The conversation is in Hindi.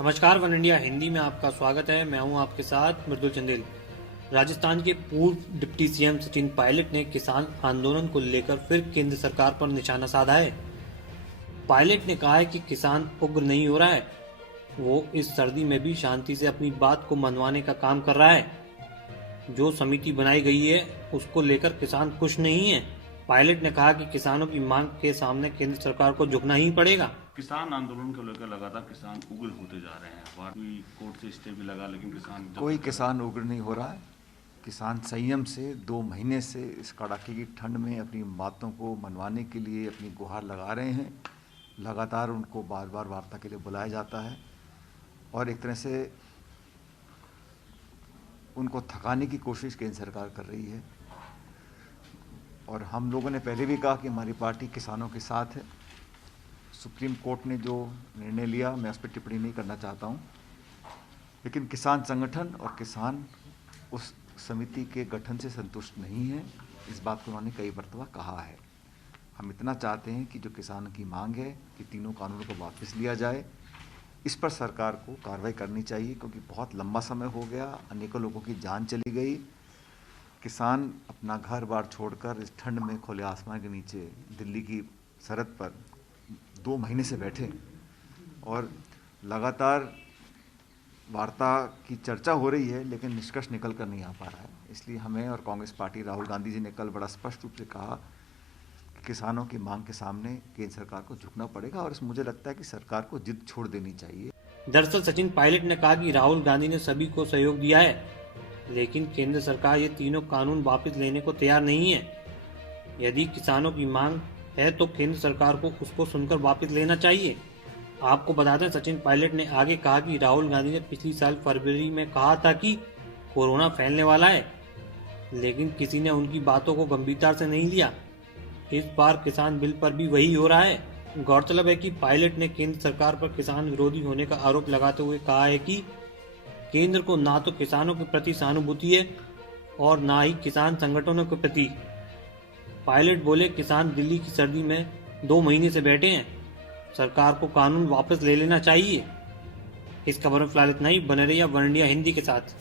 नमस्कार, वन इंडिया हिंदी में आपका स्वागत है। मैं हूं आपके साथ मृदुल चंदेल। राजस्थान के पूर्व डिप्टी सीएम सचिन पायलट ने किसान आंदोलन को लेकर फिर केंद्र सरकार पर निशाना साधा है। पायलट ने कहा है कि किसान उग्र नहीं हो रहा है, वो इस सर्दी में भी शांति से अपनी बात को मनवाने का काम कर रहा है। जो समिति बनाई गई है उसको लेकर किसान खुश नहीं है। पायलट ने कहा कि किसानों की मांग के सामने केंद्र सरकार को झुकना ही पड़ेगा। किसान आंदोलन को लेकर लगातार किसान उग्र होते जा रहे हैं। कोई कोर्ट से स्टे भी लगा, लेकिन कोई किसान उग्र नहीं हो रहा है। किसान संयम से 2 महीने से इस कड़ाके की ठंड में अपनी बातों को मनवाने के लिए अपनी गुहार लगा रहे हैं। लगातार उनको बार बार वार्ता के लिए बुलाया जाता है और एक तरह से उनको थकाने की कोशिश केंद्र सरकार कर रही है। और हम लोगों ने पहले भी कहा कि हमारी पार्टी किसानों के साथ है। सुप्रीम कोर्ट ने जो निर्णय लिया, मैं उस पर टिप्पणी नहीं करना चाहता हूं, लेकिन किसान संगठन और किसान उस समिति के गठन से संतुष्ट नहीं है। इस बात को उन्होंने कई मरतबा कहा है। हम इतना चाहते हैं कि जो किसानों की मांग है कि तीनों कानूनों को वापस लिया जाए, इस पर सरकार को कार्रवाई करनी चाहिए, क्योंकि बहुत लंबा समय हो गया, अनेकों लोगों की जान चली गई। किसान अपना घर बार छोड़कर इस ठंड में खुले आसमान के नीचे दिल्ली की सरहद पर 2 महीने से बैठे और लगातार वार्ता की चर्चा हो रही है, लेकिन निष्कर्ष निकल कर नहीं आ पा रहा है। इसलिए हमें और कांग्रेस पार्टी राहुल गांधी जी ने कल बड़ा स्पष्ट रूप से कहा कि किसानों की मांग के सामने केंद्र सरकार को झुकना पड़ेगा और मुझे लगता है कि सरकार को जिद छोड़ देनी चाहिए। दरअसल सचिन पायलट ने कहा कि राहुल गांधी ने सभी को सहयोग दिया है, लेकिन केंद्र सरकार ये तीनों कानून वापस लेने को तैयार नहीं है। यदि किसानों की मांग है तो केंद्र सरकार को उसको सुनकर वापस लेना चाहिए। आपको बता दें, सचिन पायलट ने आगे कहा कि राहुल गांधी ने पिछली साल फरवरी में कहा था कि कोरोना फैलने वाला है, लेकिन किसी ने उनकी बातों को गंभीरता से नहीं लिया। इस बार किसान बिल पर भी वही हो रहा है। गौरतलब है कि पायलट ने केंद्र सरकार पर किसान विरोधी होने का आरोप लगाते हुए कहा है कि केंद्र को ना तो किसानों के प्रति सहानुभूति है और ना ही किसान संगठनों के प्रति। पायलट बोले, किसान दिल्ली की सर्दी में 2 महीने से बैठे हैं, सरकार को कानून वापस ले लेना चाहिए। इस खबर में फिलहाल इतना ही। बने रहिए वन इंडिया हिंदी के साथ।